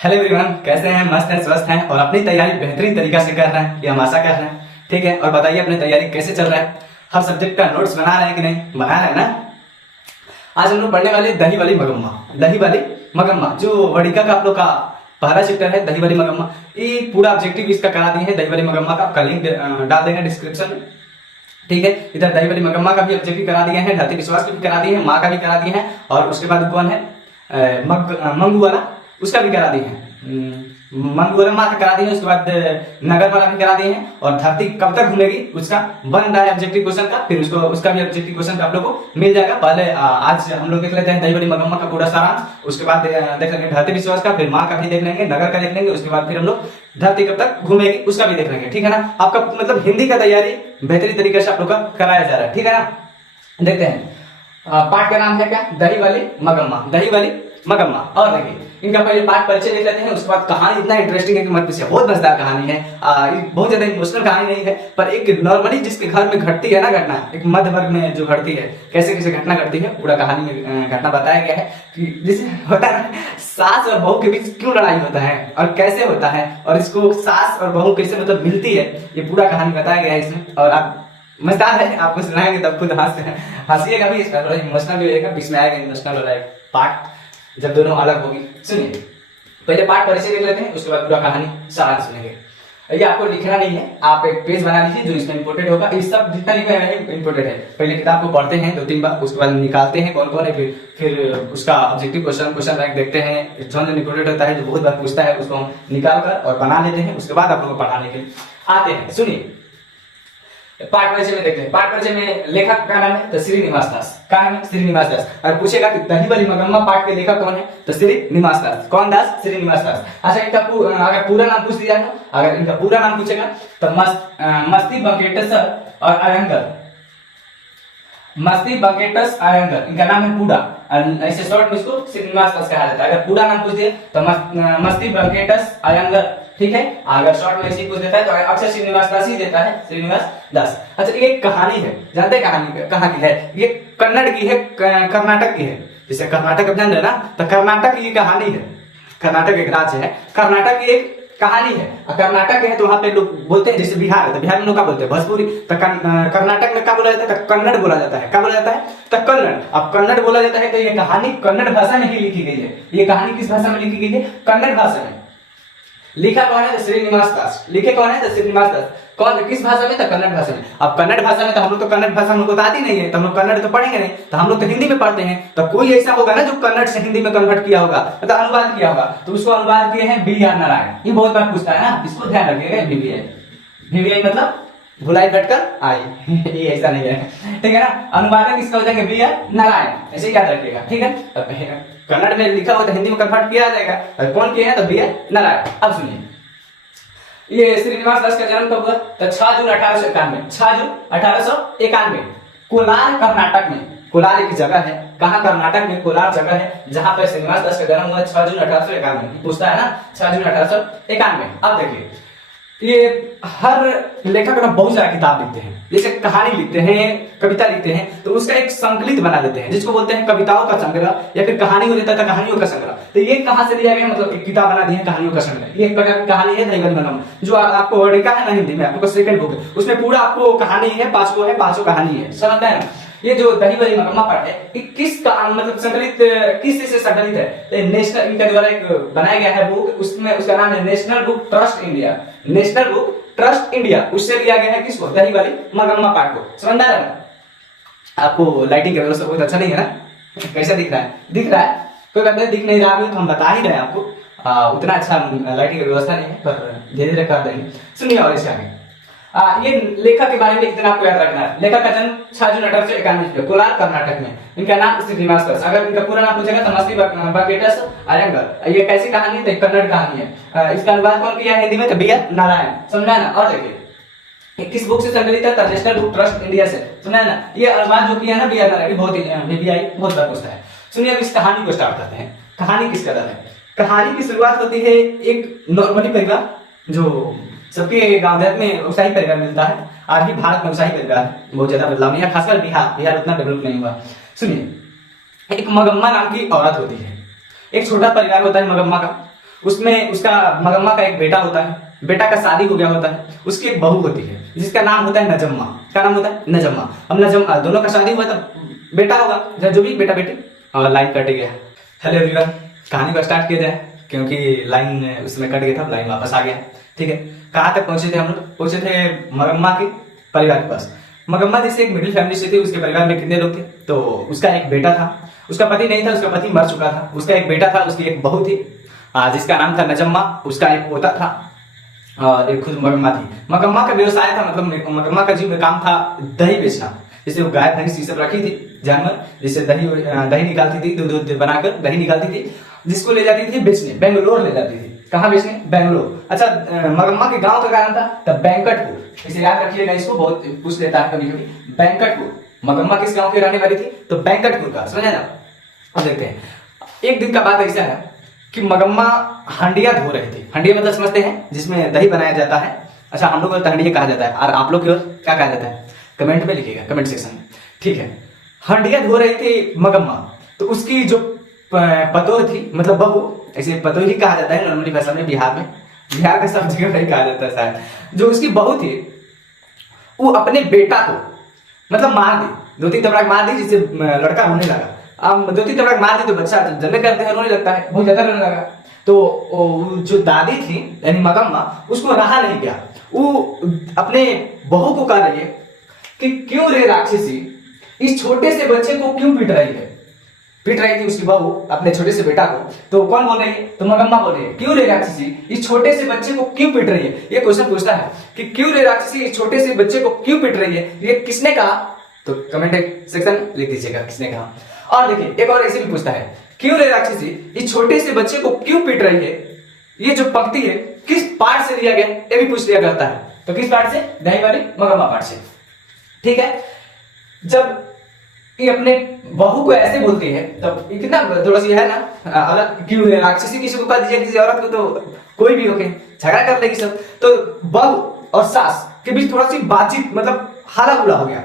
Hello everyone, कैसे हैं? मस्त हैं, स्वस्थ हैं और अपनी तैयारी बेहतरीन तरीका से कर रहे हैं, ये हम आशा कर रहे हैं। ठीक है, और बताइए अपनी तैयारी कैसे चल रहा है? हर सब्जेक्ट का नोट्स बना रहे हैं कि नहीं? बना रहे हैं ना। आज हम लोग पढ़ने वाले दही वाली मगम्मा। दही वाली मगम्मा जो वड़िका का आप लोग का पहला चैप्टर है, दही वाली मगम्मा। ये पूरा ऑब्जेक्टिव इसका करा दिए हैं, दही वाली मगम्मा का। आपका लिंक डाल देंगे डिस्क्रिप्शन में। ठीक है, इधर दही वाली मगम्मा का भी ऑब्जेक्टिव करा दिए हैं, धरती विश्वास की भी करा दिए हैं, माँ का भी करा दिए हैं, और उसके बाद कौन है मंगू वाला, उसका भी करा दिए हैं। मंगू वाला माँ का करा दिए हैं। उसके बाद नगर वाला भी करा दिए हैं, और धरती कब तक घूमेगी उसका बन रहा है ऑब्जेक्टिव क्वेश्चन का। फिर उसको उसका भी ऑब्जेक्टिव क्वेश्चन का आप लोग को मिल जाएगा। पहले आज हम लोग देख लेते हैं दही वाली मगम्मा का पूरा सारांश। उसके बाद देख लेंगे धरती विश्वास का, फिर माँ का भी देख लेंगे, नगर का देख लेंगे। उसके बाद फिर हम लोग धरती कब तक घूमेगी उसका भी देख लेंगे। ठीक है ना। आपका मतलब हिंदी का तैयारी बेहतरीन तरीके से आप लोग का कराया जा रहा है। ठीक है ना। देखते हैं पाठ का नाम है क्या? दही वाली मगम्मा। दही वाली मगम्मा। और देखिए इनका पहले पाठ परिचय देख लेते हैं। उसके बाद कहानी इतना इंटरेस्टिंग है कि मत पूछिए, बहुत मजेदार कहानी है। बहुत ज्यादा इमोशनल कहानी नहीं है, पर एक नॉर्मली जिसके घर में घटती है ना घटना, एक मध्य वर्ग में जो घटती है, कैसे कैसे घटना घटती है, पूरा कहानी में घटना बताया गया है कि जैसे होता है सास और बहू के बीच क्यों लड़ाई होता है और कैसे होता है, और इसको सास और बहू कैसे मतलब मिलती है, ये पूरा कहानी बताया गया है इसमें। और आप मजेदार है, आपको सुनाएंगे तब खुद हंसिएगा भी, इसका थोड़ा इमोशनल भी होगा, बीच में आएगा इमोशनल हो रहा है पार्ट जब दोनों अलग होगी। सुनिए, पहले पाठ परिचय देख लेते हैं, उसके बाद पूरा कहानी सारा सुनेंगे। ये आपको लिखना नहीं है, आप एक पेज बना लीजिए जो इसमें इंपोर्टेड होगा। इस सब जितना लिखा है इंपोर्टेड है। पहले किताब को पढ़ते हैं 2-3 बार, उसके बाद निकालते हैं कौन कौन है, फिर उसका ऑब्जेक्टिव क्वेश्चन बैंक देखते हैं, जो इंपोर्टेड होता है, जो बहुत बार पूछता है, उसको हम निकाल कर और बना लेते हैं। उसके बाद आप लोगों को पढ़ाने के लिए आते हैं। सुनिए, पाठ परिचय में देखते हैं। पाठ परिचय में लेखक का नाम है तो श्रीनिवास दास। का नाम है श्रीनिवास दास। और पूछेगा कि दही वाली मगम्मा पाठ के लेखक कौन है तो श्रीनिवास दास। कौन दास? श्रीनिवास दास। अच्छा, इनका अगर पूरा नाम पूछ दिया है, अगर इनका पूरा नाम पूछेगा तो मस्ती बकेटस और अयंगर। मस्ती बकेटस अयंगर इनका नाम है पूरा, ऐसे शॉर्ट में इसको श्रीनिवास दास कहा जाता है। अगर पूरा नाम पूछ दिए तो मस्ती बकेटस अयंगर। ठीक है, अगर शॉर्ट में इसी पूछ देता है तो अक्सर श्रीनिवास दास ही देता है, श्रीनिवास दास। अच्छा, ये कहानी है, जानते हैं कहानी कहाँ की है? ये कन्नड़ की है, कर्नाटक की है। जैसे कर्नाटक अब जान रहे ना, तो कर्नाटक की कहानी है। कर्नाटक एक राज्य है, कर्नाटक की एक कहानी है। कर्नाटक है तो वहां पे लोग बोलते हैं, जैसे बिहार है तो बिहार में लोग क्या बोलते हैं? भोजपुरी। तो कर्नाटक में क्या बोला जाता है? कन्नड़ बोला जाता है। क्या बोला जाता है? तो कन्नड़। अब कन्नड़ बोला जाता है तो ये कहानी कन्नड़ भाषा में ही लिखी गई है। ये कहानी किस भाषा में लिखी गई है? कन्नड़ भाषा में। लिखा कौन है तो श्रीनिवास दास। लिखे कौन है तो श्रीनिवास दास। कौन किस भाषा में? तो कन्नड़ भाषा में। अब कन्नड़ भाषा में तो हम लोग तो कन्नड़ भाषा हमको तो आती नहीं है, तो हम लोग कन्नड़ तो पढ़ेंगे नहीं, तो हम लोग तो हिंदी में पढ़ते हैं। तो कोई ऐसा होगा ना जो कन्नड़ से हिंदी में कन्वर्ट किया होगा, मतलब अनुवाद किया होगा, तो उसको अनुवाद किए हैं बी आर नारायण। ये बहुत बार पूछता है ना, इसको ध्यान रखिएगा। बीबीआई मतलब भुलाई भटकर आई ये ऐसा नहीं है। ठीक है ना। अनुवादक इसका हो जाएगा बी आर नारायण, ऐसे याद रखिएगा। ठीक है, कन्नड़ में लिखा हुआ तो हिंदी में कन्वर्ट किया जाएगा। कौन किया है तो बी आर नारायण। अब सुनिए, ये श्रीनिवास दास का जन्म कब हुआ तो 6 जून 1891। 6 जून 1891 कोलार कर्नाटक में। कोलार एक जगह है, कहाँ? कर्नाटक में कोलार जगह है जहां पर श्रीनिवास दास का जन्म हुआ 6 जून 1891। पूछता है ना 6 जून 1891। अब देखिए, ये हर लेखक ना बहुत सारा किताब लिखते हैं, जैसे कहानी लिखते हैं, कविता लिखते हैं, तो उसका एक संकलित बना देते हैं जिसको बोलते हैं कविताओं का संग्रह, या फिर कहानी हो जाता है कहानियों का संग्रह। तो ये कहां से लिया गया? मतलब एक किताब बना दी है कहानियों का संग्रह। ये एक प्रकार की कहानी है दही वाली मगम्मा, जो आपको वर्णिका है ना हिंदी में, आपको सेकंड बुक है, उसमें पूरा आपको कहानी है, पांचों कहानी है। समझ में? ये जो दही वाली मगम्मा पाठ है, किस का मतलब संकलित किस से संकलित है? तो नेशनल इनका द्वारा एक बनाया गया है बुक, उसमें उसका नाम है national book trust India. National book trust India, उससे लिया गया है किसको? दही वाली मगम्मा पाठ को। समझ में आ रहा है? आपको लाइटिंग का व्यवस्था बहुत अच्छा नहीं है ना? कैसा दिख रहा है? दिख रहा है? कोई बात नहीं, दिख नहीं रहा है तो हम बता ही रहे हैं आपको। उतना अच्छा लाइटिंग की व्यवस्था नहीं है, पर धीरे धीरे कर देंगे। सुनिए, और इसके आगे ये लेखक के बारे में इतना आपको याद रखना है। लेखक का जन्म 6 जून 1891 कोलार कर्नाटक में। इनका नाम श्रीनिवास दास। अगर इनका पूरा नाम पूछेगा तो मस्ती बकेटस अयंगर। ये कैसी कहानी है? तो कन्नड़ कहानी है। इसका अनुवाद कौन किया है हिंदी में? तो बी आर नारायण। समझा ना? और देखिए किस बुक से संकलित है? नेशनल बुक ट्रस्ट इंडिया से। सुना ना? ये अनुवाद जो किया है ना बी आर नारायण, बहुत बार पूछता है। सुनिए, अब इस कहानी को स्टार्ट करते हैं। कहानी किस कदर है? कहानी की शुरुआत होती है एक नॉर्मली परिवार, जो सबके गांव देहात में उत्साही परिवार मिलता है। आज भी भारत में उत्साही परिवार है, बहुत ज्यादा बदलाव नहीं है, खासकर बिहार उतना डेवलप नहीं हुआ। सुनिए, एक मगम्मा नाम की औरत होती है, एक छोटा परिवार होता है मगम्मा का। उसमें उसका मगम्मा का एक बेटा होता है, बेटा का शादी हो गया होता है, उसकी एक बहू होती है जिसका नाम होता है नजम्मा। क्या नाम होता है? नजम्मा। अब नजम्मा दोनों का शादी हुआ तब बेटा होगा, जो भी बेटा बेटी। और लाइन कट गया। हेलो एवरीवन, कहानी को स्टार्ट किया जाए क्योंकि लाइन उसमें कट गया था, लाइन वापस आ गया। ठीक है, कहाँ तक पहुंचे थे हम लोग? पहुंचे थे मगम्मा के परिवार के पास। मगम्मा जैसे एक मिडिल फैमिली से थी, उसके परिवार में कितने लोग थे? तो उसका एक बेटा था, उसका पति नहीं था, उसका पति मर चुका था। उसका एक बेटा था, उसकी एक बहू थी जिसका नाम था नजम्मा। उसका एक पोता था और एक खुद मगम्मा थी। मगम्मा का व्यवसाय था, मतलब मगम्मा का जीव में काम था दही बेचना। जैसे वो गाय भैंस ये सब रखी थी जानवर, जिससे दही निकालती थी, दूध बनाकर दही निकालती थी, जिसको ले जाती थी बेचने, बेंगलोर ले जाती थी। कहाँ बेचने? बेंगलोर। अच्छा, मगम्मा के गांव का क्या नाम था? तब बैंकटपुर। इसे याद रखिएगा, इसको बहुत पूछ लेता है कभी कभी। बैंकटपुर। मगम्मा किस गांव की रहने वाली थी? तो बैंकटपुर का, समझे ना? अब देखते हैं, एक दिन का बात ऐसा है कि मगम्मा हंडिया धो रहे थे। हंडिया मतलब समझते हैं, जिसमें दही बनाया जाता है। अच्छा, हम लोग को हंडिया कहा जाता है, और आप लोग की ओर क्या कहा जाता है? कमेंट में लिखिएगा, कमेंट सेक्शन में। ठीक है, हंडिया धो रही थी मगम्मा, तो उसकी जो पतोह थी, मतलब बहू, ऐसे पतोह ही कहा जाता है नॉर्मली भाषा में, बिहार में, बिहार का सब जगह नहीं कहा जाता है शायद। जो उसकी बहू थी वो अपने बेटा को मतलब मार दी, 2-3 तबड़ाक मार दी, जिससे लड़का रोने लगा। अब 2-3 तबड़ाक मार दी तो बच्चा जन्मे करते हैं रोने लगता है, बहुत ज्यादा रोने लगा। तो जो दादी थी यानी मगम्मा, उसको रहा नहीं गया, वो अपने बहू को कह रही है कि क्यों रे राक्षसी, इस छोटे से बच्चे को क्यों पीट रही है? पीट रही थी उसकी बहू अपने छोटे से बेटा को। तो कौन बोल रही है? तो मगम्मा बोल रही है, क्यों रे राक्षसी, इस छोटे से बच्चे को क्यों पीट रही है? ये क्वेश्चन पूछता है कि क्यों रे राक्षसी, इस छोटे से बच्चे को क्यों पीट रही है, ये किसने कहा? तो कमेंट सेक्शन लिख दीजिएगा किसने कहा। और देखिए, एक और ऐसे भी पूछता है, क्यों रे राक्षसी, इस छोटे से बच्चे को क्यों पीट रही है? ये जो पंक्ति है किस पार्ट से लिया गया, ये भी पूछ लिया करता है। तो किस पार्ट से? दही वाली मगम्मा पार्ट से। ठीक है, जब ये अपने बहू को ऐसे बोलती है तब कितना थोड़ा सी है ना अलग, क्यों रे राक्षसी किसी को कह दीजिए, किसी औरत को, तो कोई भी होके झगड़ा कर लेगी सब। तो बहू और सास के बीच थोड़ा सी बातचीत, मतलब हाला बुला हो गया।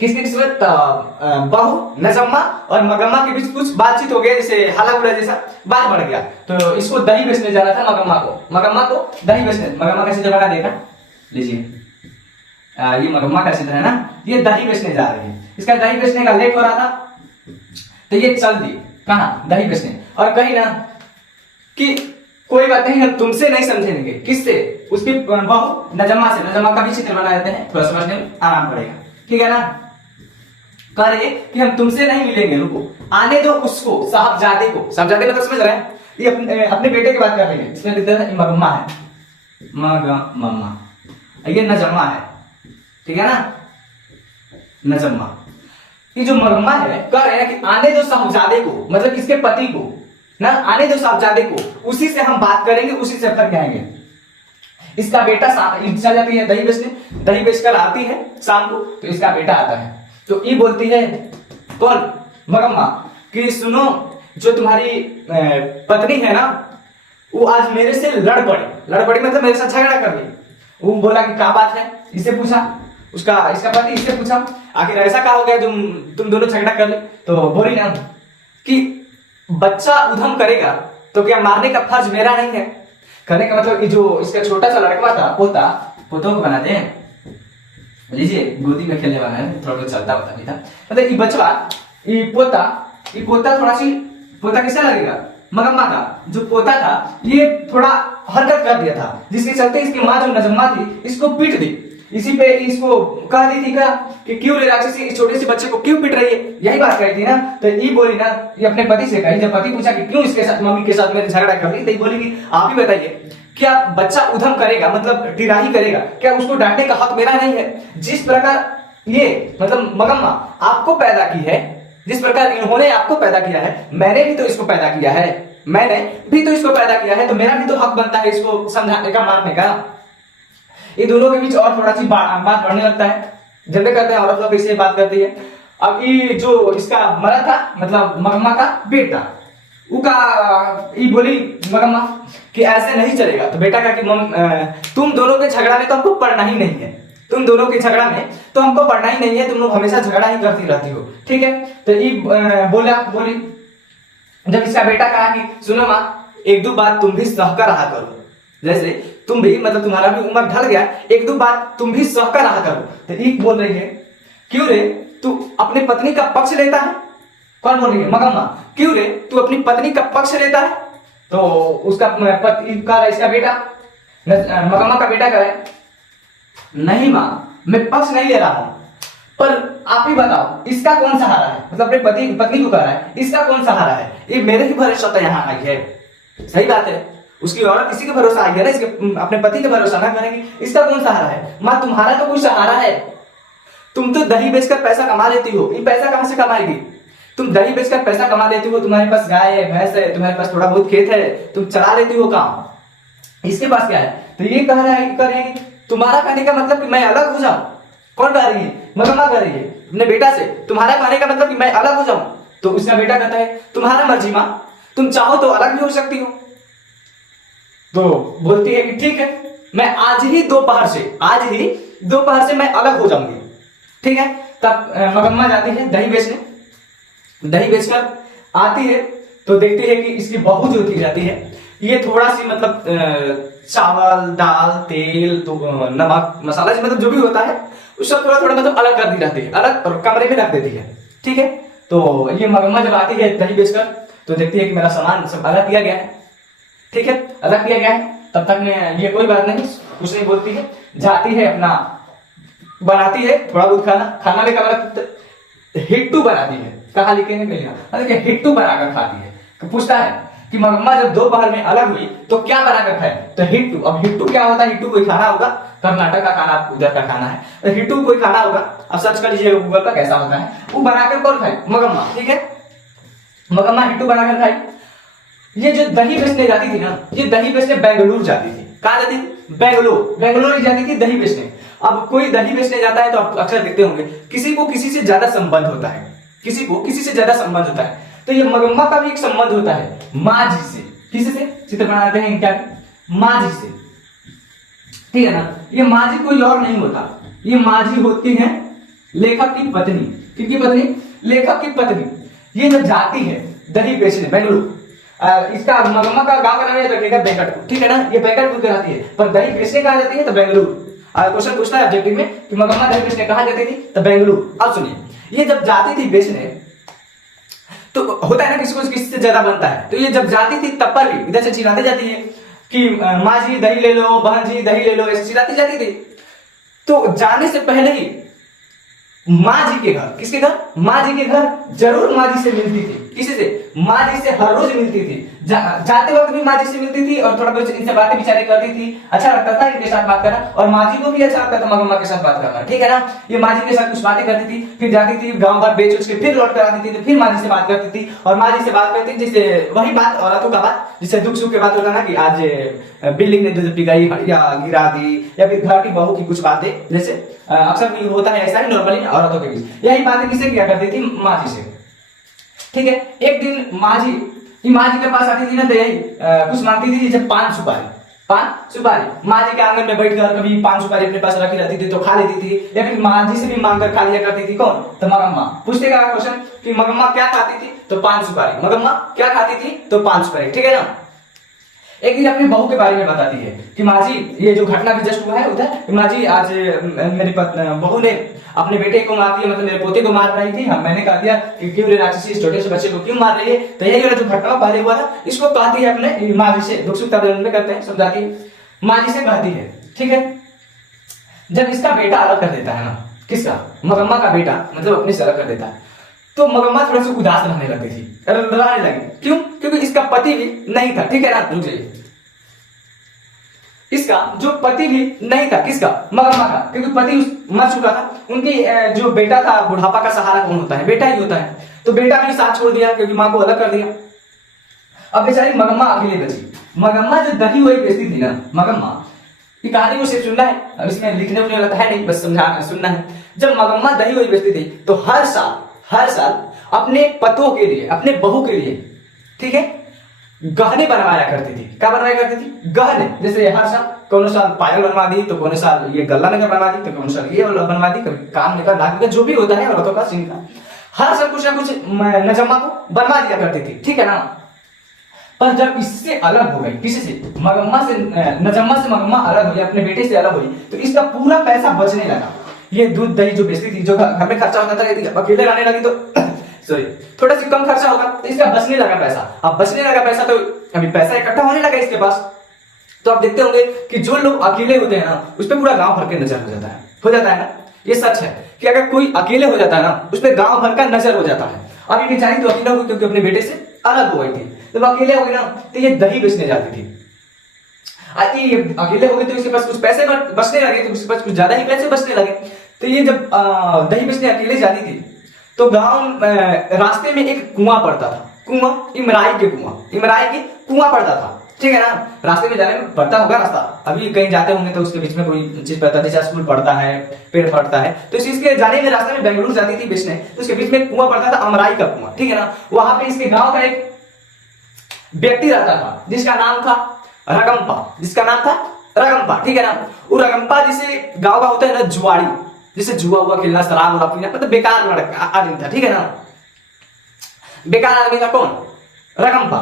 किसके किस्मत? बहू नजम्मा और मगम्मा के बीच कुछ बातचीत हो गया, जैसे हाला बुला जैसा बात बढ़ गया। तो इसको दही बेचने जाना था मगम्मा को दही बेचने। मगम्मा का चित्र बना देगा, लीजिए, ये मगम्मा का चित्र है ना, ये दही बेचने जा रही है। इसका दही बेचने का लेट हो रहा था, तो ये चल दी कहाँ? दही बेचने। और कही ना कि कोई बात नहीं, हम तुमसे नहीं समझेंगे। किससे? उसकी बहू नजम्मा से। नजम्मा का भी चित्र बना देते हैं, थोड़ा समझने में आराम पड़ेगा, ठीक है ना? कह रहे कि हम तुमसे नहीं मिलेंगे, रुको, आने दो उसको, साहबजादे को। साहबजादे मतलब समझ रहे हैं, ये अपने बेटे की बात कर रही है। इसमें लिखते हैं मगम्मा है, मगम्मा, ये नजम्मा है, ठीक है ना? नजम्मा। ये जो मगम्मा है कह रहे हैं कि आने दो साहबजादे को, मतलब इसके पति को ना, आने दो साहबजादे को, उसी से हम बात करेंगे, उसी से अब तक जाएंगे। इसका बेटा चल जाती है दही बेचने, दही बेचकर आती है शाम को, तो इसका बेटा आता है। तो ये बोलती है, कौन? मगम्मा, कि सुनो, जो तुम्हारी पत्नी है ना, वो आज मेरे से लड़ पड़ी मतलब मेरे साथ झगड़ा कर ली। वो बोला कि क्या बात है, इससे पूछा, इसका पति इससे पूछा, आखिर ऐसा क्या हो गया तुम दोनों झगड़ा कर ले? तो बोली ना कि बच्चा उधम करेगा तो क्या मारने का फर्ज मेरा नहीं है? कहने का मतलब जो इसका छोटा सा लड़का था, पोतों को बना दे, लीजिए, गोदी में खेलने वाला है, थोड़ा बहुत चलता होता नहीं था, मतलब ये बचवा, ये पोता थोड़ा सी, पोता कैसा लगेगा? मगम्मा का जो पोता था, ये थोड़ा हरकत कर दिया था, जिसके चलते इसकी माँ जो नजम्मा थी, इसको पीट दी। इसी पे इसको कह दी थी कि क्यों रे राक्षसी, इस छोटे से बच्चे को क्यों पीट रही है? यही बात कही थी ना। तो ये बोली ना, ये अपने पति से कही, जब पति पूछा कि क्यों इसके साथ, मम्मी के साथ मेरे झगड़ा कर रही, तो ये बोली कि आप ही बताइए, क्या बच्चा उधम करेगा, मतलब टिराही करेगा, क्या उसको डांटने का हक मेरा नहीं है? जिस प्रकार ये मतलब मगम्मा आपको पैदा की है, जिस प्रकार इन्होंने आपको पैदा किया है, मैंने भी तो इसको पैदा किया है, तो मेरा भी तो हक बनता है इसको समझाने का, मारने का। ये दोनों के बीच और थोड़ा सी बात बढ़ने लगता है। जनरल कहते हैं औरत लोग इससे बात करती है। अब ये जो इसका मरा था, मतलब मगम्मा का बेटा, ये बोली मगम्मा कि ऐसे नहीं चलेगा। तो बेटा का कि तुम दोनों के झगड़ा में तो हमको पढ़ना ही नहीं है, तुम लोग हमेशा झगड़ा ही करती रहती हो, ठीक है? तो ये बोली जब इसका बेटा कहा कि सुनो माँ, एक दो बात तुम भी सहकर रहा करो, जैसे तुम भी मतलब तुम्हारा भी उम्र ढल गया, एक दो बात तुम भी सहकर रहा करो। तो एक बोल रही है, क्यों रे तू अपनी पत्नी का पक्ष लेता है? कौन बोल रही है? मगम्मा। क्यों रे तू अपनी पत्नी का पक्ष लेता है? तो उसका पति का इसका बेटा, मगम्मा का बेटा कह रहा है, नहीं माँ, मैं पक्ष नहीं ले रहा हूं, पर आप ही बताओ इसका कौन सहारा है? मतलब अपने पत्नी को कह रहा है, इसका कौन सहारा है? ये मेरे ही भरोसा तो यहाँ आई है। सही बात है, उसकी औरत किसी के भरोसा आई है ना, इसके अपने पति के भरोसा ना करेंगे, इसका कौन सहारा है? माँ तुम्हारा तो कोई सहारा है, तुम तो दही बेचकर पैसा कमा लेती हो। ये पैसा कहां से कमाएगी? तुम दही बेचकर पैसा कमा लेती हो, तुम्हारे पास गाय है, भैंस है, तुम्हारे पास थोड़ा बहुत खेत है, तुम चला लेती हो काम, इसके पास क्या है? तो ये कह रहा है, कर रही है तुम्हारा कहने का मतलब कि मैं अलग हो जाऊं। कौन कह रही है? मगम्मा कह रही है अपने बेटा से, तुम्हारा कहने का मतलब कि मैं अलग हो जाऊं। तो उसका बेटा कहता है, तुम्हारा मर्जी माँ, तुम चाहो तो अलग भी हो सकती हो। तो बोलती है कि ठीक है, मैं आज ही दोपहर से मैं अलग हो जाऊंगी। ठीक है, तब मगम्मा जाती है दही बेचने, दही बेचकर आती है तो देखती है कि इसकी बहू जो थी जाती है, ये थोड़ा सी मतलब चावल दाल तेल तो नमक मसाला मतलब जो भी होता है उस सब थोड़ा थोड़ा मतलब अलग कर दी रहती है, अलग और कमरे में रख देती है। ठीक है, तो ये मगम्मा जब आती है दही बेचकर तो देखती है कि मेरा सामान सब अलग किया गया है। ठीक है, अलग किया गया है, तब तक में ये कोई बात नहीं, कुछ नहीं बोलती है, जाती है अपना बनाती है थोड़ा बहुत खाना में क्या हिट्टू बनाती है। कहा लिखे नहीं मिलेगा, मतलब हिट्टू बनाकर खाती है। तो पूछता है कि मगम्मा जब दोपहर में अलग हुई तो क्या बनाकर खाए? तो हिट्टू। अब हिट्टू क्या होता है? हिट्टू कोई खाना होगा, कर्नाटक का खाना, उधर का खाना है, तो हिट्टू कोई खाना होगा, अब सर्च कर लीजिए गूगल पर कैसा होता है, वो बनाकर कौन खाए? मगम्मा। ठीक है, मगम्मा हिट्टू बनाकर खाई। ये जो दही बेचने जाती थी ना, ये दही बेचने बेंगलुरु जाती थी। कहाँ जाती थी? बेंगलुरु जाती थी दही बेचने। अब कोई दही बेचने जाता है तो आप अक्सर देखते होंगे किसी को किसी से ज्यादा संबंध होता है, किसी को किसी से ज्यादा संबंध होता है। तो ये मगम्मा का भी एक संबंध होता है माँ जी से। किसी से? चित्र बनाते हैं क्या? माँ जी से। ठीक है ना, ये माँ जी कोई और नहीं होता, ये माँ जी होती है लेखक की पत्नी। किसकी पत्नी? लेखक की पत्नी। ये जब जाती है दही बेचने बेंगलुरु, इसका मगम्मा का गांव का नाम याद रखिएगा बेंकटपुर। ठीक है ना, ये बेंकटपुर कहलाती है, पर दही बेचने कहाँ जाती है? तो बेंगलुरु। क्वेश्चन पूछता है ऑब्जेक्टिव में कि मगम्मा दही बेचने कहाँ जाती थी? तो बेंगलुरु। अब सुनिए, ये जब जाती थी बेचने तो होता है ना किसी को किसी से ज्यादा बनता है, तो ये जब जाती थी तब पर भी इधर से चिल्लाती जाती है कि माँ जी दही ले लो, बहन जी दही ले लो, ऐसे चिल्लाती जाती थी। तो जाने से पहले ही माँ जी के घर, किसके घर? माँ जी के घर जरूर माँ जी से मिलती थी। किसी से? माँ जी से हर रोज मिलती थी। जाते वक्त भी माँ जी से मिलती थी और थोड़ा बहुत इनसे बातें बिचारे करती थी, अच्छा लगता था इनके साथ बात करना, और माँ जी को भी अच्छा लगता था मगम्मा के साथ बात करना। ठीक है ना, ये माँ जी के साथ कुछ बातें करती थी, फिर जाती थी गाँव भर बेच उच के फिर लौट कर आती थी, तो फिर माँ जी से बात करती थी, और माँ जी से बात करती थी जिससे वही बात औरतों का बात, जिससे दुख सुख की बात होता ना कि आज बिल्डिंग ने दूध पिघाई या गिरा दी, या फिर घर की बहू की कुछ बातें, जैसे अक्सर होता है ऐसा ही नॉर्मली औरतों के बीच। यही बातें किससे किया करती थी? माँ जी से। ठीक है, एक दिन माँ जी के पास आती थी ना, तो यही कुछ मांगती थी, जैसे पान सुपारी माँ जी के आंगन में बैठकर कभी पान सुपारी अपने पास रखी रहती थी तो खा लेती थी, या फिर माँ जी से भी मांगकर खा लिया करती थी। कौन? तो मगम्मा। पूछते का क्वेश्चन कि मगम्मा क्या खाती थी? तो पान सुपारी। मगम्मा क्या खाती थी? तो पान सुपारी। ठीक है ना, एक दिन अपनी बहू के बारे में बताती है कि माँ जी, ये जो घटना भी जस्ट हुआ है उधर, माँ जी आज मेरी बहू ने अपने बेटे को मार दिया, मतलब मेरे पोते को मार रही थी। मैंने कहा दिया कि क्यों रे राक्षसी, इस छोटे से बच्चे को क्यों मार रही है? तो यही वाला जो घटना पहले हुआ था, इसको कहती है अपने माँ जी से, दुख सुख में करते हैं, समझाती है, माँ जी से कहती है। ठीक है, जब इसका बेटा अलग कर देता है ना, किसका? मगम्मा का बेटा, मतलब अपने से अलग कर देता है, तो मगम्मा थोड़ा सा उदास रहने लगती थी, डराने लगी। क्यों? क्योंकि इसका पति भी नहीं था। ठीक है ना, रुक जाइए, इसका जो पति भी नहीं था, किसका? मगम्मा का, क्योंकि पति मर चुका था। उनकी जो बेटा था, बुढ़ापा का सहारा कौन होता है? बेटा ही होता है। तो बेटा भी साथ छोड़ दिया क्योंकि माँ को अलग कर दिया। अब बेचारी मगम्मा अकेले बची। मगम्मा जो दही वही बेचती थी ना, मगम्मा, ये कहानी को सिर्फ सुनना है, अब इसमें लिखने उठने वाला है नहीं, बस समझाना सुनना है। जब मगम्मा दही वही बेचती थी तो हर साल अपने पतों के लिए, अपने बहू के लिए, ठीक है, गहने बनवाया करती थी। क्या बनवाया करती थी? गहने। जैसे हर साल कौन साल पायल बनवा दी, तो कौन साल ये गला नगर बनवा दी, तो कौन साल ये बनवा दी, कभी कान नगर, नाक नगर, जो भी होता है औरतों का सिंह का, हर साल कुछ ना कुछ नजम्मा को बनवा दिया करती थी, ठीक है ना। पर जब इससे अलग हो गई, किसी से, मगम्मा से, नजम्मा से मगम्मा अलग हुई, अपने बेटे से अलग हुई, तो इसका पूरा पैसा बचने लगा। ये दूध दही जो बेचती थी, जो घर में खर्चा होता था, यदि अकेले रहने लगी तो सॉरी थोड़ा सी कम खर्चा होगा, तो इसका बचने लगा पैसा। अब बचने लगा पैसा तो अभी पैसा इकट्ठा होने लगा इसके पास। तो आप देखते होंगे कि जो लोग अकेले होते हैं ना, उस पर पूरा गांव भर के नजर हो जाता है ना। ये सच है कि अगर कोई अकेले हो जाता है ना, उस पर गांव भर का नजर हो जाता है। अब ये बेचारी तो अकेला हुई क्योंकि अपने बेटे से अलग हो गई थी। जब अकेले हो गई ना, तो ये दही बेचने जाती थी। ये अकेले हो गए तो इसके पास कुछ पैसे बचने लगे, तो उसके पास कुछ ज्यादा ही पैसे बचने लगे। तो ये जब दही बेचने अकेले जाती थी, तो गांव रास्ते में एक कुआं पड़ता था, कुआं इमराई के कुआं पड़ता था, ठीक है ना। रास्ते में जाने में पड़ता होगा रास्ता, अभी कहीं जाते होंगे तो उसके बीच में कोई चीज पड़ता है, जैसे स्कूल पड़ता है, पेड़ पड़ता है, तो इसके जाने में रास्ते में बेंगलुरु जाती थी बेचने, तो उसके बीच में कुआं पड़ता था, अमराई का कुआं, ठीक है ना। वहां पे इसके गांव का एक व्यक्ति रहता था जिसका नाम था रगम्पा, ठीक है ना। वो रगम्पा जिसे गांव का होता है ना जुआड़ी, जिसे जुआ हुआ खेलना, शराब उराब पीना, मतलब बेकार लड़का आदमी था, ठीक है ना। बेकार आदमी था कौन? रगम्पा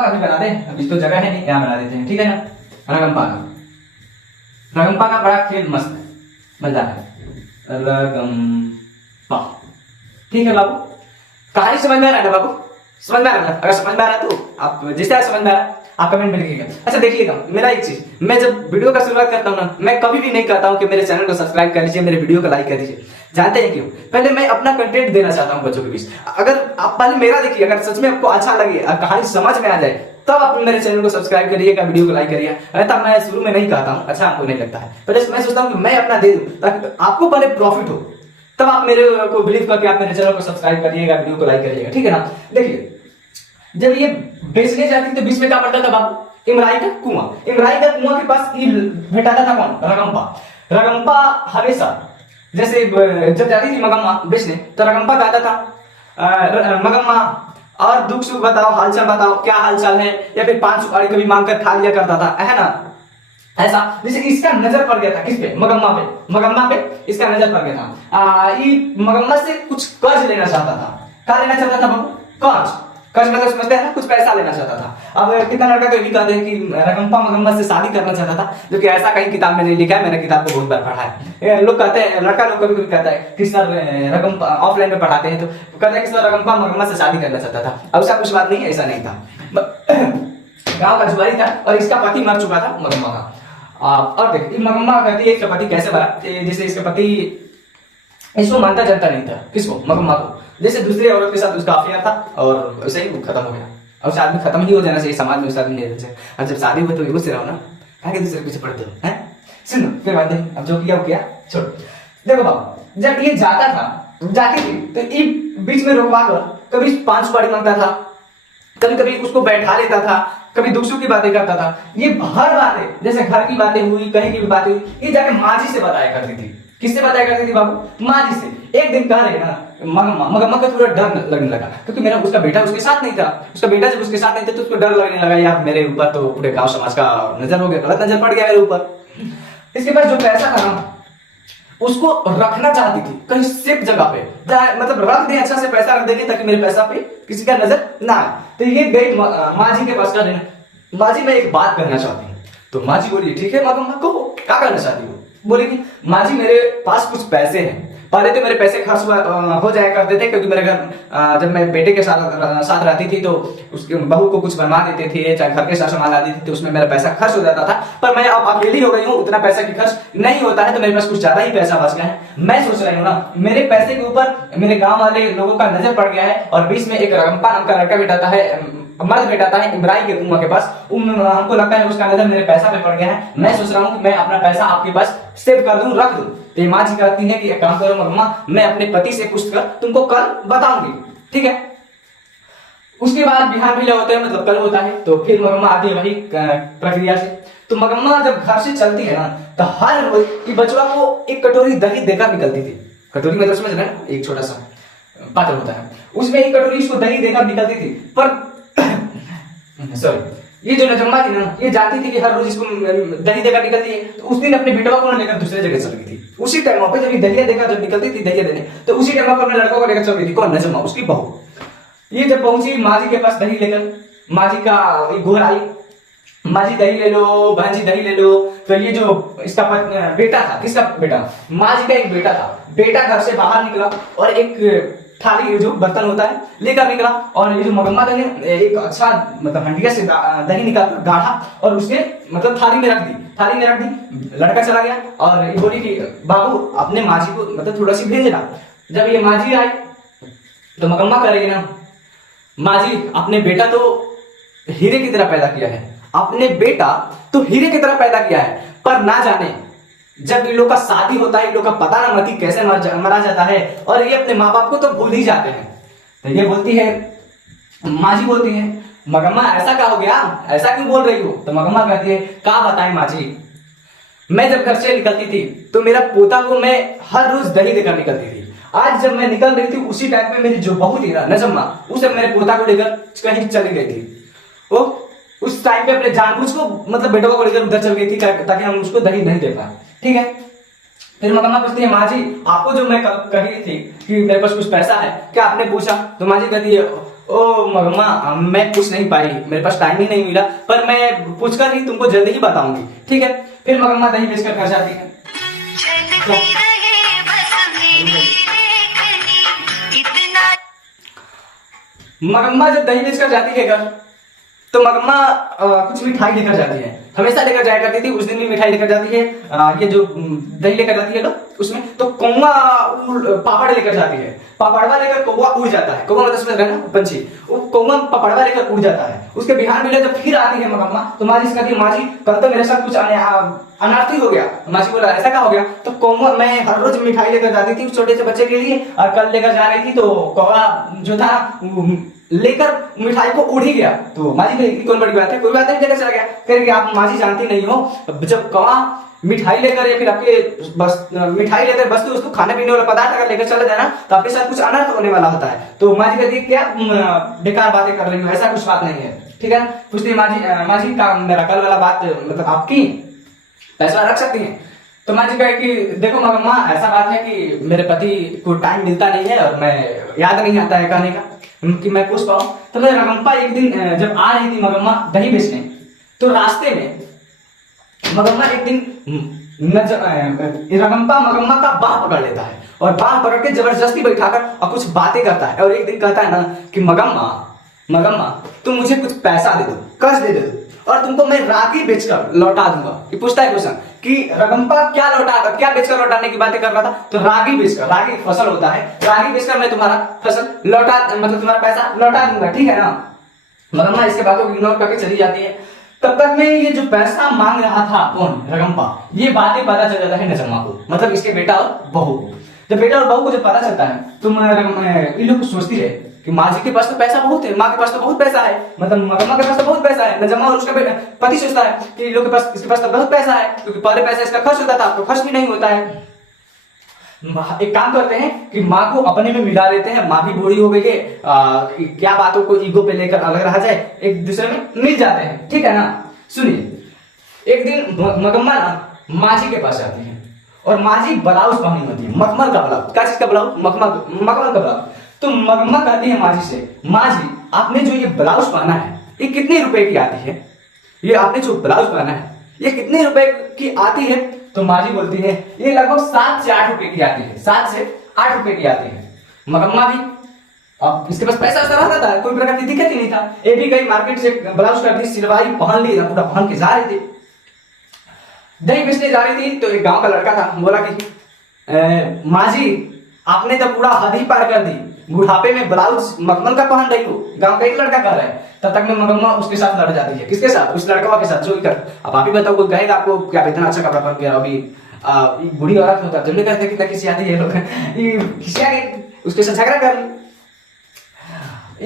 का भी बना दे, अभी तो जगह है नहीं, यहाँ बना देते हैं, ठीक है ना। रगम्पा का बड़ा खेल मस्त है, मजा है। रगम्पा, ठीक है बाबू। कहानी समझ में आ रहा है ना बाबू? समझ में आ रहा है? अगर समझ में आ रहा है तो आप जिससे समझ में आ रहा है आप कमेंट में लिखिएगा। अच्छा देखिएगा, मेरा एक चीज, मैं जब वीडियो का शुरुआत करता हूँ ना, मैं कभी भी नहीं कहता हूँ कि मेरे चैनल को सब्सक्राइब कर लीजिए, मेरे वीडियो को लाइक कर दीजिए। जानते हैं क्यों? पहले मैं अपना कंटेंट देना चाहता हूँ बच्चों के बीच। अगर आप पहले मेरा देखिए, अगर सच में आपको अच्छा लगे, कहानी समझ में आ जाए, तब आप मेरे चैनल को सब्सक्राइब करिएगा, वीडियो को लाइक करिए। तब मैं शुरू में नहीं कहता हूँ, अच्छा आपको नहीं लगता है, पहले मैं सोचता हूँ कि मैं अपना दे दूं ताकि आपको पहले प्रॉफिट हो, तब आप मेरे को बिलीव करके आप मेरे चैनल को सब्सक्राइब करिएगा, वीडियो को लाइक करिएगा, ठीक है ना। देखिए जब ये बेचने जाती तो बीच में क्या पड़ता था बाबू? इमराई का कुआं के पास भेटाता था कौन? रगम्पा हमेशा जैसे जब जाती थी मगम्मा बेचने, तो रगम्पा कहता था मगम्मा और दुख सुख बताओ, हालचाल बताओ, क्या हालचाल है, या फिर 5 सुपारी कभी मांग कर खा लिया करता था, है ना। ऐसा जैसे इसका नजर पड़ गया था किस पे? मगम्मा पे इसका नजर पड़ गया था। ये मगम्मा से कुछ कर्ज लेना चाहता था। क्या लेना चाहता था बाबू? कर्ज मतलब समझते हैं ना, कुछ पैसा लेना चाहता था। अब कितना लड़का तो ये भी कहते हैं कि रगम्पा मगम्मा से शादी करना चाहता था, जो कि ऐसा कहीं किताब में नहीं लिखा है, मैंने किताब को बहुत बार पढ़ा है। लोग कहते हैं, लड़का लोग कभी कभी कहता है कि सर रगम्पा ऑफलाइन में पढ़ाते हैं, तो कहता है कि सर रगम्पा मगम्मा से शादी करना चाहता था। अब ऐसा कुछ बात नहीं है, ऐसा नहीं था। गाँव का जुआरी था और इसका पति मर चुका था मगम्मा का। और देख मगम्मा कहती है इसका पति कैसे मरा, जैसे इसका पति इसको मानता जानता नहीं था, किसको? मगम्मा को। जैसे दूसरी औरत के साथ उसका अफेयर था और वैसे ही खत्म हो गया। और शादी खत्म ही हो जाना चाहिए, समाज में शादी नहीं रहना चाहिए। और जब शादी हुई तो एगो से रहो ना, क्या दूसरे पीछे पड़ते हो, हैं? सुनो फिर बात नहीं, अब जो किया वो किया, छोड़। देखो बाबू, जब ये जाती थी तो ये बीच में रोकवा कर कभी 5 सुपारी मांगता था, कभी उसको बैठा लेता था, कभी दुख सुख की बातें करता था। ये हर बातें, जैसे घर की बातें हुई, कहीं की भी बातें हुई, ये जाके माँ जी से बताया करती थी। किससे बताया करती थी बाबू? माँ जी से। एक दिन कह रहे ना, मगम्मा को थोड़ा डर लगने लगा, क्योंकि मेरा उसका बेटा उसके साथ नहीं था। उसका बेटा जब उसके साथ नहीं था तो उसको डर लगने लगा, यार मेरे ऊपर तो पूरे गांव समाज का नजर हो गया, गलत नजर पड़ गया मेरे ऊपर। इसके बाद जो पैसा था ना, उसको रखना चाहती थी कहीं सेफ जगह पे, मतलब रख दे, अच्छा से पैसा रख देंगे ताकि मेरे पैसा पे किसी का नजर ना आए। तो ये गई माँ जी के पास, कर रहे माँ जी मैं एक बात कहना चाहती हूँ। तो माँ जी बोली ठीक है मगम्मा को, क्या करना चाहती हो? बोले कि माँ जी मेरे पास कुछ पैसे हैं, पहले तो मेरे पैसे खर्च हो जाया करते थे, क्योंकि मेरे घर जब मैं बेटे के साथ रहती थी तो उसके बहू को कुछ बनवा देते थे, चाहे घर के साथ सामान ला देते थे, उसमें मेरा पैसा खर्च हो जाता था। पर मैं अब अकेली हो गई हूँ, उतना पैसा की खर्च नहीं होता है, तो मेरे पास कुछ ज्यादा ही पैसा बच गया है। मैं सोच रही हूँ ना, मेरे पैसे के ऊपर मेरे गाँव वाले लोगों का नजर पड़ गया है, और बीच में एक रगम्पा नाम का लड़का बैठाता है, मर्द बैठाता है इमराई के कुआं के पास। हमको लगता है उसका नजर मेरे पैसा पे पड़ गया है। मैं सोच रहा हूँ कि मैं अपना पैसा आपके पास सेव कर दूं, रख दूं। तो माँ जी कहती है कि एक काम करो मगम्मा, मैं अपने पति से पूछ कर तुमको कल बताऊंगी, ठीक है। उसके बाद बिहार मिला होता है, मतलब कल होता है, तो फिर मगम्मा आती है वही प्रक्रिया से। तो मगम्मा जब घर से चलती है ना, तो हर रोज बचवा को एक कटोरी दही देकर निकलती थी। कटोरी मतलब समझ रहे हैं, एक छोटा सा पात्र होता है, उसमें एक कटोरी इसको दही देकर निकलती थी। पर सॉरी, ये जो नजम्मा थी ना, ये जाती थी कि हर रोज इसको दही देकर निकलती है, तो उस दिन अपने बेटवा को लेकर दूसरे जगह चल गई थी। उसी टाइम पे जब ये दहिया देखा, जब निकलती थी दहिया देने, तो उसी टाइम पर अपने लड़कों को लेकर चल गई थी। कौन? नजमा, उसकी बहू। ये जब पहुंची माँ जी के पास दही लेकर, माँ जी का गोर आई, माँ जी दही ले लो, बहन जी दही ले लो। तो ये जो इसका बेटा था, किसका बेटा? माँ जी का एक बेटा था। बेटा घर से बाहर निकला और एक थाली, जो बर्तन होता है, लेकर निकला, और ये जो मगम्मा ने एक अच्छा मतलब हंडिया से दही निकाल गाढ़ा और उसने मतलब थाली में रख दी, थाली में रख दी। लड़का चला गया और ये बोली कि बाबू अपने माँ जी को मतलब थोड़ा सी भेज देना। जब ये माँ जी आई तो मगम्मा कह रही है ना, माँ जी अपने बेटा तो हीरे की तरह पैदा किया है, अपने बेटा तो हीरे की तरह पैदा किया है, पर ना जाने जब इन लोग का शादी होता है, इन लोग का पता ना मती कैसे मरा जाता है, और ये अपने माँ बाप को तो भूल ही जाते हैं। तो ये बोलती है, माँ जी बोलती है, मगम्मा ऐसा क्या हो गया, ऐसा क्यों बोल रही हो? तो मगम्मा कहती है, क्या बताएं माँ जी, मैं जब घर से निकलती थी तो मेरा पोता को मैं हर रोज दही देकर निकलती थी। आज जब मैं निकल रही थी उसी टाइम पे मेरी जो बहू थी ना नजम्मा, उसे मेरे पोता को लेकर कहीं चली गई थी। वो उस टाइम पे अपने जानबूझ को मतलब बेटों को लेकर उधर चल गई थी ताकि हम उसको दही नहीं दे पाए। ठीक है। फिर मगम्मा पूछती है, माँ जी आपको जो मैं कही थी कि मेरे पास कुछ पैसा है, क्या आपने पूछा? तो माँ जी कहती है, ओ मगम्मा मैं पूछ नहीं पाई, मेरे पास टाइम ही नहीं मिला, पर मैं पूछकर ही तुमको जल्दी ही बताऊंगी। ठीक है। फिर मगम्मा दही बेचकर घर जाती है। मगम्मा जब दही बेचकर जाती है घर, तो मगम्मा कुछ मिठाई लेकर जाती है, हमेशा लेकर जाया करती थी, उस दिन भी मिठाई लेकर जाती है। ये जो दही लेकर जाती है ना उसमें, तो कौवा पापड़ लेकर जाती है, पापड़वा लेकर कौवा उड़ जाता है। कौवा मतलब समझ रहे हैं ना, पंछी। वो कौवा पापड़वा लेकर उड़ जाता है। उसके बिहार मिले जब फिर आती है मगम्मा, तो माँ जी से कहती है, माँ जी कल तो मेरे साथ कुछ अनर्थी हो गया। माँ जी बोला, ऐसा क्या हो गया? तो कौवा, मैं हर रोज मिठाई लेकर जाती थी उस छोटे से बच्चे के लिए, और कल लेकर जा रही थी तो कौवा जो था लेकर मिठाई को उड़ ही गया। तो माँ जी कहेगी कौन बड़ी बात है, कोई बात नहीं, लेकर चला गया। कहेगी आप माँ जी जानती नहीं हो, जब कौवा मिठाई लेकर या फिर आपके बस मिठाई लेकर वस्तु उसको खाने पीने वाला पदार्थ अगर लेकर चले जाए ना, तो आपके साथ कुछ अनर्थ होने वाला होता है। तो माँ जी कहती है, क्या बेकार बातें कर रही हो, ऐसा कुछ बात नहीं है। ठीक है। पूछती है माँ जी का मेरा कल वाला बात मतलब आपकी पैसा रख सकती है? तो माँ जी कहे कि देखो मगम्मा ऐसा बात है कि मेरे पति को टाइम मिलता नहीं है और मैं याद नहीं आता है कहने का कि मैं पूछ पाऊं। तो मैं रगम्पा एक दिन जब आ रही थी मगम्मा दही बेचने, तो रास्ते में मगम्मा एक दिन रगम्पा मगम्मा का बाह पकड़ लेता है और बाह पकड़ के जबरदस्ती बैठाकर और कुछ बातें करता है। और एक दिन कहता है ना कि मगम्मा मगम्मा तुम मुझे कुछ पैसा दे दो, कर्ज दे दो, और तुमको मैं रागी बेचकर लौटा दूंगा। ये पूछता है क्वेश्चन कि रगम्पा क्या बेचकर लौटाने की बातें कर रहा था? तो रागी बेचकर, रागी फसल होता है, रागी बेचकर मैं तुम्हारा फसल लौटा मतलब तुम्हारा पैसा लौटा दूंगा। ठीक है ना। मगम्मा इसके बातों को इग्नोर करके चली जाती है। तब तक में ये जो पैसा मांग रहा था कौन? रगम्पा। ये बातें पता चल जाता है नजम्मा को, मतलब इसके बेटा और बहू को। जब बेटा और बहू को जब पता चलता है तो इन लोग सोचती है कि माँ जी के पास तो पैसा बहुत है, माँ के पास तो बहुत पैसा है, मतलब मगम्मा के पास तो बहुत पैसा है। नजम्मा और उसका बेटा पति सोचता है कि इन लोग के पास, इसके पास तो बहुत पैसा है, क्योंकि पहले पैसा इसका खर्च होता था, अब तो खर्च भी नहीं होता है। एक काम करते हैं कि माँ को अपने में मिला लेते हैं, माँ भी बूढ़ी हो गई है, क्या बातों को ईगो पे लेकर अलग रहा जाए, एक दूसरे में मिल जाते हैं। ठीक है ना। सुनिए, एक दिन मगम्मा ना माँ जी के पास जाती है और माँ जी ब्लाउज पहनी होती है, मखमल का ब्लाउज। क्या चीज का ब्लाउज? मखमल का ब्लाउज। तो मगम्मा कहती है माँ जी से, माँ जी आपने जो ये ब्लाउज पहना है ये कितने रुपए की आती है? ये आपने जो ब्लाउज पहना है ये कितने रुपए की आती है? तो माँ जी बोलती है ये लगभग 7 से 8 रुपए की आती है, 7 से 8 रुपए की आती है। मगम्मा भी, अब इसके पास पैसा रहता था, कोई प्रकार की दिक्कत ही नहीं था। ये भी गई मार्केट से ब्लाउज का सिलवाई पहन ली, पूरा पहन के जा रही थी, दही बेचने जा रही थी। तो एक गांव का लड़का था, बोला कि माँ जी आपने तो पूरा हद ही पार कर दी, बुढ़ापे में ब्लाउज मखमल का पहन रही हो। गांव का एक लड़का कह रहा है। तब तक में मगम्मा उसके साथ लड़ जाती है। किसके साथ? उस लड़का के साथ। जो कर अब आप ही बताओ, कोई कहेगा आपको क्या इतना अच्छा कपड़ा पहन गया, अभी बूढ़ी औरत होता जब नहीं कहते कितना किसी आती है लोग खिसिया गए, उसके साथ झगड़ा कर ली।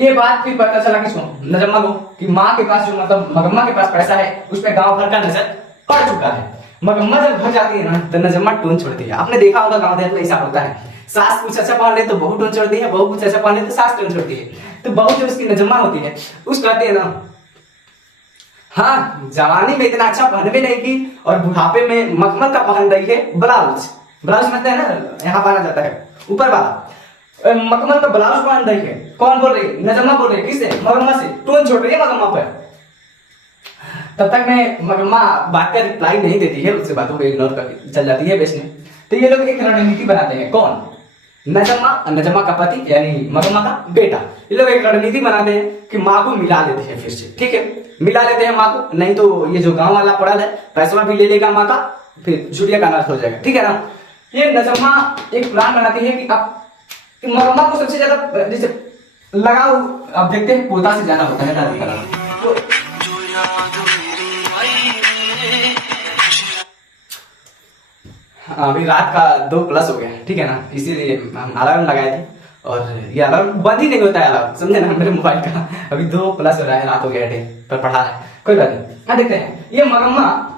ये बात फिर पता चला किसको? नजम्मा को, कि माँ के पास जो मतलब मगम्मा के पास पैसा है उस पर गाँव भर का नजर पड़ चुका है। मगम्मा जब घर जाती है ना तो नजम्मा टोन छोड़ती है। आपने देखा होगा गाँव देहात में ऐसा होता है, सास कुछ अच्छा पहन ले तो बहू टोन छोड़ती है, बहू कुछ अच्छा पहन ले तो सास टोन छोड़ती है। तो बहू जो उसकी नजम्मा होती है उस कहती है ना, हाँ जवानी में इतना अच्छा पहन भी नहीं की और बुढ़ापे में मखमल का पहन रही है ब्लाउज। ब्लाउज समझते हैं ना, यहाँ बांधा जाता है ऊपर वाला। मखमल का ब्लाउज बांध रही है, कौन बोल रही है? नजम्मा बोल रही है। किससे? मगम्मा से। टोन छोड़ रही है मगम्मा पर। तब तक मैं मगम्मा बात का रिप्लाई नहीं देती है, उससे बातों को इग्नोर कर चल जाती है बेचने। तो ये लोग एक रणनीति बनाते हैं, कौन? नजम्मा, नजम्मा का पति यानी मगम्मा का बेटा। ये लोग एक रणनीति बनाते हैं कि माँ को मिला देते हैं फिर से, ठीक है, मिला लेते हैं माँ को, नहीं तो ये जो गांव वाला पड़ा है पैसा भी ले लेगा माँ का, फिर छुटिया का नाश हो जाएगा, ठीक है ना। ये नजम्मा एक प्लान बनाती है कि अब मगम्मा को सबसे ज्यादा जैसे लगाओ, अब देखते हैं पोता से ज्यादा होता है दादी का तो अभी रात का 2+ हो गया, ठीक है ना, इसीलिए हम अलार्म लगाए थे और ये अलार्म बंद ही नहीं होता है अलार्म, समझे ना, मेरे मोबाइल का अभी 2+ हो रहा है, रात हो गया पर पढ़ा रहा है, कोई बात नहीं। हाँ देखते हैं, ये मगम्मा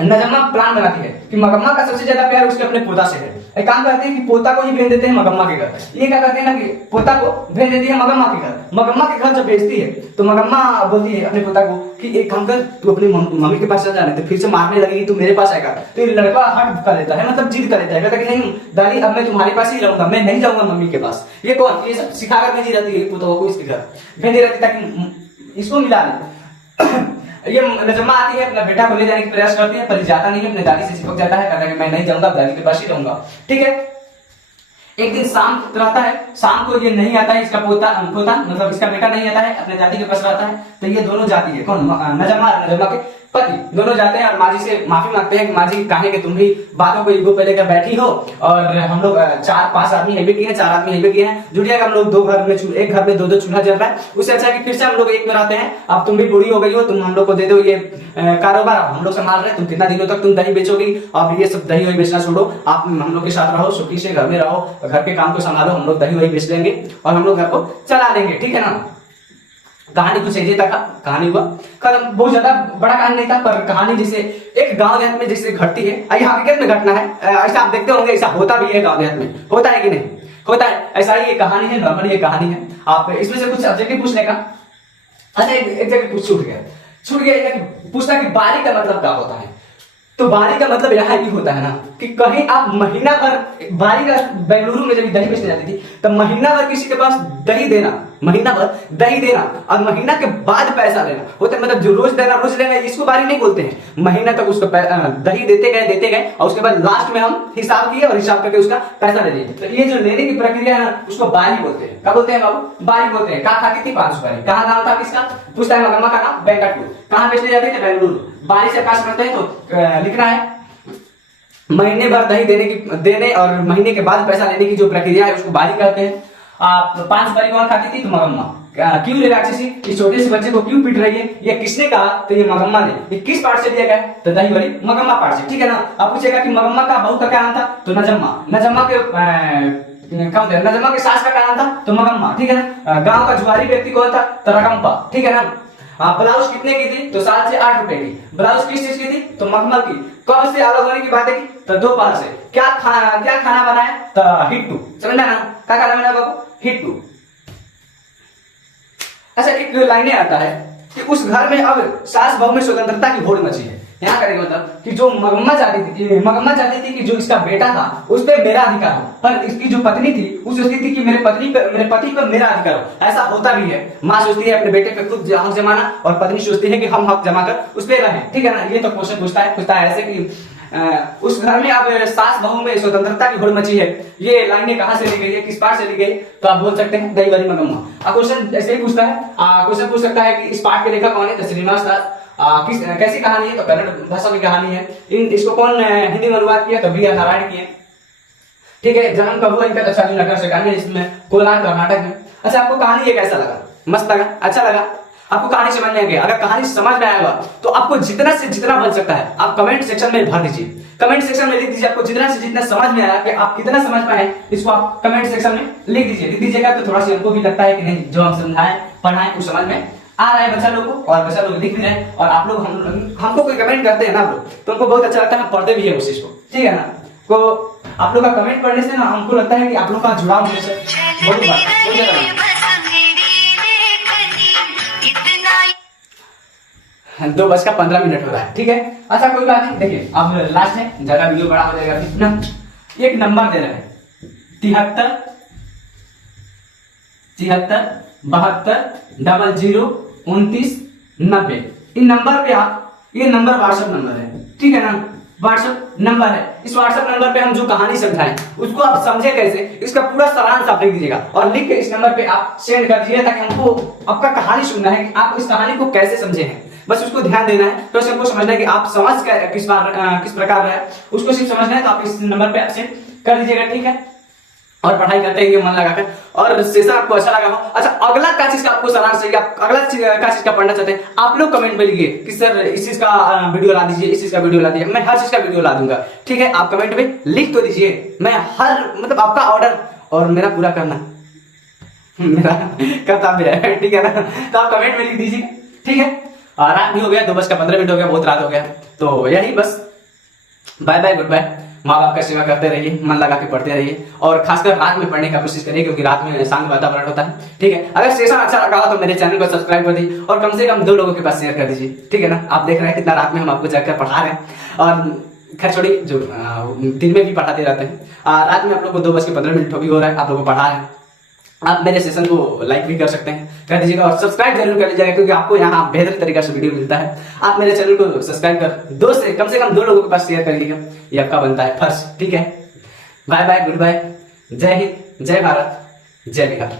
नजम्मा प्लान बनाती है कि मगम्मा का सबसे ज्यादा प्यार उसके अपने पोता से है। एक काम करते हैं कि पोता को ही भेज देते हैं मगम्मा के घर। ये क्या करते हैं ना कि पोता को भेज देती है मगम्मा के घर। मगम्मा के घर जब भेजती है तो मगम्मा बोलती है अपने पोता को कि एक काम कर, तू अपनी मम्मी के पास चल जाने, तो फिर से मारने लगेगी, तू मेरे पास आएगा। तो ये लड़का हट कर लेता है, मतलब जिद कर लेता है, कहता कि नहीं दादी अब मैं तुम्हारे पास ही रहूंगा, मैं नहीं जाऊंगा मम्मी के पास। ये कौन? ये सब सिखा कर भेजी रहती है पोता को इसके घर, भेजी रहती ताकि इसको मिला ले। ये नजम्मा आती है, अपना बेटा को ले जाने की प्रयास करती है, पर जाता नहीं है, अपने दादी से चिपक जाता है, कहता है कि मैं नहीं जाऊंगा, दादी के पास ही रहूंगा, ठीक है। एक दिन शाम रहता है, शाम को ये नहीं आता है, इसका पोता मतलब इसका बेटा नहीं आता है, अपने दादी के पास रहता है। तो ये दोनों जाती है, कौन? नजम्मा के पति, दोनों जाते हैं और माँ जी से माफी मांगते हैं कि माँ जी काहे कि तुम भी बातों को ईगो पे लेकर बैठी हो, और हम लोग 4-5 आदमी हेबे किए हैं, 4 आदमी हेबे किए हैं, जुटिया का हम लोग 2 घर में एक घर में 2-2 चूल्हा जल रहा है, उससे अच्छा है कि फिर से हम लोग एक में रहते हैं। अब तुम भी बूढ़ी हो गई हो, तुम हम लोग को दे दो ये कारोबार, हम लोग संभाल रहे हैं, तुम कितना दिनों तक तुम दही बेचोगी, अब ये सब दही वही बेचना छोड़ो, आप हम लोग के साथ रहो, सुखी से घर में रहो, घर के काम को संभालो, हम लोग दही वही बेच देंगे और हम लोग घर को चला देंगे, ठीक है ना। कहानी कुछ ऐसे तक कहानी हुआ खत्म, बहुत ज्यादा बड़ा कहानी नहीं था, पर कहानी जैसे एक गांव देहात में जैसे घटती है, यहाँ हकीकत में घटना है, ऐसा आप देखते होंगे, ऐसा होता भी है गांव देहात में, होता है कि नहीं होता है, ऐसा ही ये कहानी है, नॉर्मल ये कहानी है। आप इसमें से कुछ ऑब्जेक्टिव पूछने का, अच्छा एक जगह छूट गया पूछना कि बारी का मतलब क्या होता है। तो बारी का मतलब यहाँ ये होता है ना कि कहीं आप महीना भर, बारी का बेंगलुरु में जब दही बेचने जाती थी तब महीना भर किसी के पास दही देना, महीना भर दही देना और महीना के बाद पैसा लेना होता है, मतलब जो रोज देना रोज लेना, इसको बारी नहीं बोलते हैं। महीना तक उसको दही देते गए और उसके बाद लास्ट में हम हिसाब किए और हिसाब करके उसका पैसा ले लिए। तो ये जो लेने की प्रक्रिया है ना उसको बारी बोलते हैं। क्या बोलते हैं बाबू? बारी बोलते हैं। कहाँ खाती थी? 5 बारी। कहाँ गाँव था किसका? पूछता है मगम्मा का नाम वेंकटपुर। कहाँ बेचने जाते थे? बेंगलुरु। बारी से पास करते हैं तो लिखना है महीने भर दही देने और महीने के बाद पैसा लेने की जो प्रक्रिया है उसको बारी कहते हैं। आप 5 बारी कौन खाती थी? तो मगम्मा। क्यों ले राक्षसी इस छोटे से बच्चे को क्यों पीट रही है? ये किसने कहा? तो ये मगम्मा ने। ये किस पार्ट से लिया गया? तो दही वाली मगम्मा पार्ट से, ठीक है ना। आप पूछेगा कि मगम्मा का बहू का क्या नाम था? तो नजम्मा। नजम्मा के सास का क्या नाम था? तो मगम्मा, ठीक है ना। गांव का जुआरी व्यक्ति कौन था? तो रकम्पा, ठीक है ना। ब्लाउज कितने की थी? तो 7 से 8 रुपए की। ब्लाउज किस चीज की थी? तो मखमल की। कब से अलग होने की बात है? तो दोपहर से। क्या खाना बनाया? तो हिट्टू। समझना ना क्या खाना बनाया बाबू? हिट्टू। अच्छा एक लाइने आता है कि उस घर में अब सास बहू में स्वतंत्रता की होड़ मची है। यहाँ करेंगे मतलब कि जो मगम्मा चाहती थी कि जो इसका बेटा था उस पर मेरा अधिकार हो, पर इसकी जो पत्नी थी वो सोचती थी कि मेरे पति पर मेरा अधिकार हो। ऐसा होता भी है। माँ सोचती है अपने बेटे पे खुद हक जमाना और पत्नी सोचती है कि हम हक जमा कर उस पर रहें, ठीक है ना। ये तो क्वेश्चन पूछता है ऐसे कि उस घर में अब सास बहू में स्वतंत्रता की होड़ मची है। ये लाइनें कहाँ से ली गई है, किस पार्ट से ली गई? तो आप बोल सकते हैं दही वाली मगम्मा। क्वेश्चन ऐसे ही पूछता है। क्वेश्चन पूछ सकता है कि इस पार्ट के लेखक कौन है? तो श्रीनिवास दास। कैसी कहानी है? तो कन्नड़ भाषा में कहानी है। इसको कौन हिंदी में अनुवाद किया? तो B.R. नारायण किए, ठीक है। जन्म कब हुआ इनका? तो 1970 में, इसमें कोलार कर्नाटक में। अच्छा आपको कहानी ये कैसा लगा? मस्त लगा? अच्छा लगा? आपको कहानी समझ में आ गया? अगर कहानी समझ में आएगा तो आपको जितना से जितना बन सकता है आप कमेंट सेक्शन में भर दीजिए। कमेंट सेक्शन में लिख दीजिए आपको जितना से जितना समझ में आया कि आप कितना समझ पाए, इसको आप कमेंट सेक्शन में लिख दीजिएगा तो थोड़ा सा हमको भी लगता है कि नहीं जो हम समझाएं पढ़ाएं कुछ समझ में आ रहा है बच्चा लोग को, और बच्चा लोग लिख भी रहे हैं। और आप लोग हमको कोई कमेंट करते हैं ना आप लोग तो हमको बहुत अच्छा लगता है, हम पढ़ते भी है उस चीज को, ठीक है ना। तो आप लोग का कमेंट पढ़ने से ना हमको लगता है कि आप लोग का जुड़ाव होने से बहुत ज्यादा 2:15 हो रहा है, ठीक है। अच्छा कोई बात नहीं, देखिए अब लास्ट है, ज्यादा वीडियो बड़ा हो जाएगा ना। एक नंबर दे रहा है 73 72 00 29 90। इन नंबर पे आप, ये नंबर व्हाट्सएप नंबर है, ठीक है ना, व्हाट्सएप नंबर है। इस व्हाट्सएप नंबर पे हम जो कहानी समझाएं उसको आप समझे कैसे, इसका पूरा सारांश आप लिख दीजिएगा और लिख के इस नंबर पे आप सेंड कर दीजिए, ताकि हमको आपका कहानी सुनना है कि आप इस कहानी को कैसे समझे हैं। बस उसको ध्यान देना है, तो हमको समझना है कि आप समझ किस प्रकार है, उसको सिर्फ समझना है। तो आप इस नंबर पे आप सेंड कर दीजिएगा, ठीक है। और पढ़ाई करते हैं मन लगाकर, और सेशन आपको अच्छा लगा हो। अच्छा, अगला क्या चीज का आपको सारांश चाहिए, आप अगला क्या चीज का पढ़ना चाहते हैं, आप लोग कमेंट में लिखिए कि सर इस चीज का वीडियो ला दीजिए, इस चीज का वीडियो ला दीजिए। मैं हर चीज का वीडियो ला दूंगा, ठीक है। आप कमेंट में लिख तो दीजिए, मैं हर मतलब आपका ऑर्डर और मेरा पूरा करना मेरा कर्तव्य है, ठीक है ना। तो आप कमेंट में लिख दीजिए, ठीक है। रात भी हो गया, 2:15 हो गया, बहुत रात हो गया। तो यही बस, बाय बाय, गुड बाय। माँ बाप का सेवा करते रहिए, मन लगा के पढ़ते रहिए, और खासकर रात में पढ़ने का कोशिश करिए, क्योंकि रात में शांत वातावरण होता है, ठीक है। अगर सेशन अच्छा लगा तो मेरे चैनल को सब्सक्राइब कर दीजिए, और कम से कम 2 लोगों के पास शेयर कर दीजिए, ठीक है ना। आप देख रहे हैं कितना रात में हम आपको जाकर पढ़ा रहे हैं, और खैर छोड़ी, जो दिन में भी पढ़ाते रहते हैं, रात में आप लोग को 2:15 भी हो रहा है, आप लोगों को पढ़ा रहे हैं। आप मेरे सेशन को लाइक भी कर सकते हैं, कर दीजिएगा, और सब्सक्राइब जरूर कर लीजिएगा, क्योंकि आपको यहाँ बेहतर तरीका से वीडियो मिलता है। आप मेरे चैनल को सब्सक्राइब कर कम से कम 2 लोगों के पास शेयर कर लीजिएगा, ये आपका बनता है फर्ज, ठीक है। बाय बाय, गुड बाय, जय हिंद, जय भारत, जय बिहार।